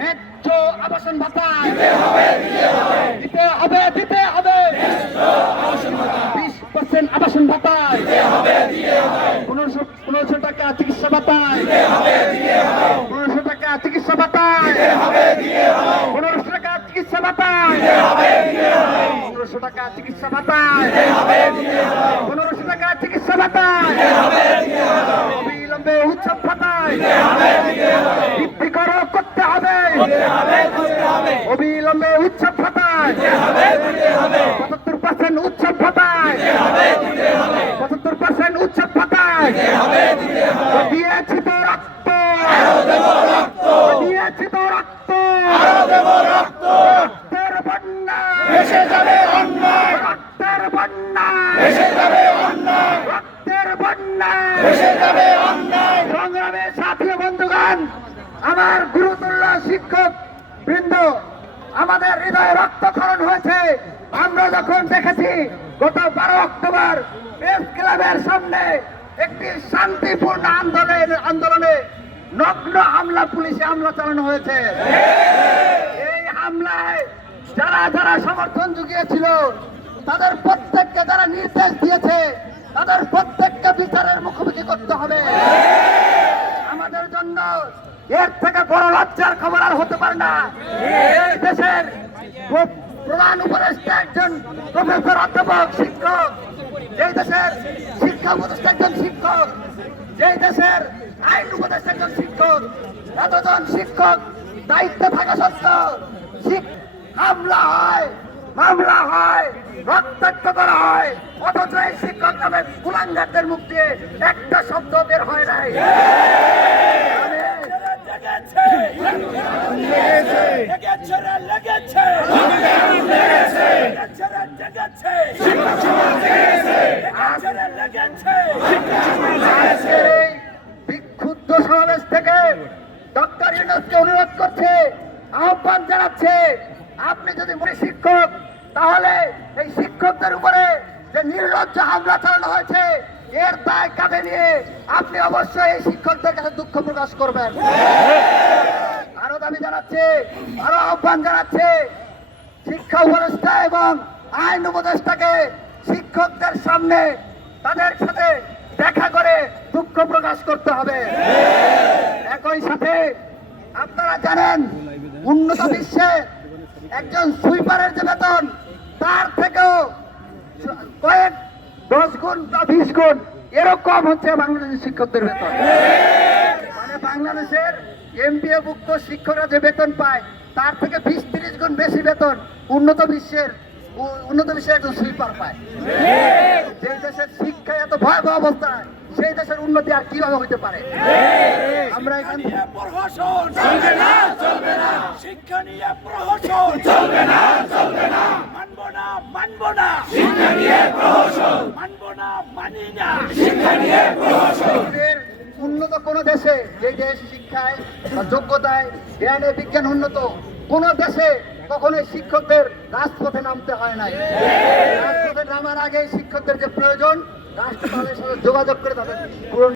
ন্যায্য আবাসন ভাতা দিতে হবে দিতে হবে। বিশ পার্সেন্ট আবাসন ভাতা পনেরোশো পনেরোশো টাকা চিকিৎসা ভাতা পনেরোশো টাকা চিকিৎসা ভাতা পনেরোশো টাকা চিকিৎসা ভাতা পনেরোশো টাকা চিকিৎসা ভাতা পনেরোশো টাকা চিকিৎসা ভাতা অবিলম্বে উৎসব ভাতায়। বৃদ্ধি অবিলম্বে উৎসব ভাতায় পঁচাত্তর পার্সেন্ট উৎসব ভাতায় পঁচাত্তর পার্সেন্ট উৎসব ভাতায় দিয়েছি তো রক্ত। দিয়েছি তো রক্ত। রক্তের বন্যা। ভেসে যাবে অন্যায়। রক্তের বন্যা। ভেসে যাবে অন্যায়। রক্তের বন্যা। ভেসে যাবে অন্যায়। সংগ্রামের সাথী বন্ধুগণ আমার গুরুতুল্য শিক্ষক আমাদের হৃদয়ে রক্তক্ষরণ হয়েছে। আমরা যখন দেখেছি, গত বারো অক্টোবর প্রেস ক্লাবের সামনে একটি শান্তিপূর্ণ আন্দোলনের আন্দোলনে নগ্ন হামলা, পুলিশে হামলা চালানো হয়েছে। এই হামলায় যারা যারা সমর্থন জুগিয়েছিল, তাদের প্রত্যেককে যারা নির্দেশ থেকে বড় লজ্জার খবর আর হতে পারে না। দেশের প্রধান উপদেষ্টা একজন প্রফেসর অধ্যাপক, শিক্ষক। এই দেশের শিক্ষা উপদেষ্টা একজন শিক্ষক যে দেশের আইন উপদেষ্টা একজন শিক্ষক, এতজন শিক্ষক দায়িত্বে থাকা সত্ত্বেও হামলা হয়, মামলা হয়, রক্তাক্ত করা হয়। অথচ এই শিক্ষক নামে কুলাঙ্গারদের মুখ দিয়ে একটা শব্দ বের হয় নাই। আহ্বান জানাচ্ছে, আপনি যদি মনে শিক্ষক, তাহলে এই শিক্ষকদের উপরে যে নির্লজ্জ হামলা চালানো হয়েছে, এর দায় কাঁধে নিয়ে আপনি অবশ্যই এই শিক্ষকদের কাছে দুঃখ প্রকাশ করবেন। আরও দাবি জানাচ্ছে, আরও আহ্বান জানাচ্ছে, শিক্ষা উপদেষ্টা এবং আইন উপদেষ্টাকে শিক্ষকদের সামনে তাদের সাথে দেখা করে দুঃখ প্রকাশ করতে হবে। একই সাথে আপনারা জানেন উন্নত বিশ্বে একজন সুইপারের যে বেতন, তার থেকেও কয়েক দশ গুণ বা বিশ গুণ এরকম হচ্ছে বাংলাদেশের শিক্ষকদের বেতন। মানে বাংলাদেশের এমপিএ ভুক্ত শিক্ষকরা যে বেতন পায়, তার থেকে বিশ তিরিশ গুণ বেশি বেতন উন্নত বিশ্বের উন্নত বিশ্বের একজন সুইপার পায়। যে দেশের শিক্ষায় এত ভয়াবহ অবস্থা সেই দেশের উন্নতি আর কীভাবে হইতে পারে? আমরা এখান থেকে প্রহসন। চলবে না চলবে না। শিক্ষা নিয়ে প্রহসন। চলবে না চলবে না। মানবো না মানবো না। শিক্ষা নিয়ে প্রহসন। মানবো না মানি না। শিক্ষা নিয়ে প্রহসন। উন্নত কোন দেশে যে দেশ শিক্ষায় বা যোগ্যতায় জ্ঞানে বিজ্ঞান উন্নত কোন দেশে কখনোই শিক্ষকদের রাজপথে নামতে হয় নাই। রাজপথে নামার আগে শিক্ষকদের যে প্রয়োজন যোগাযোগ করে তাদের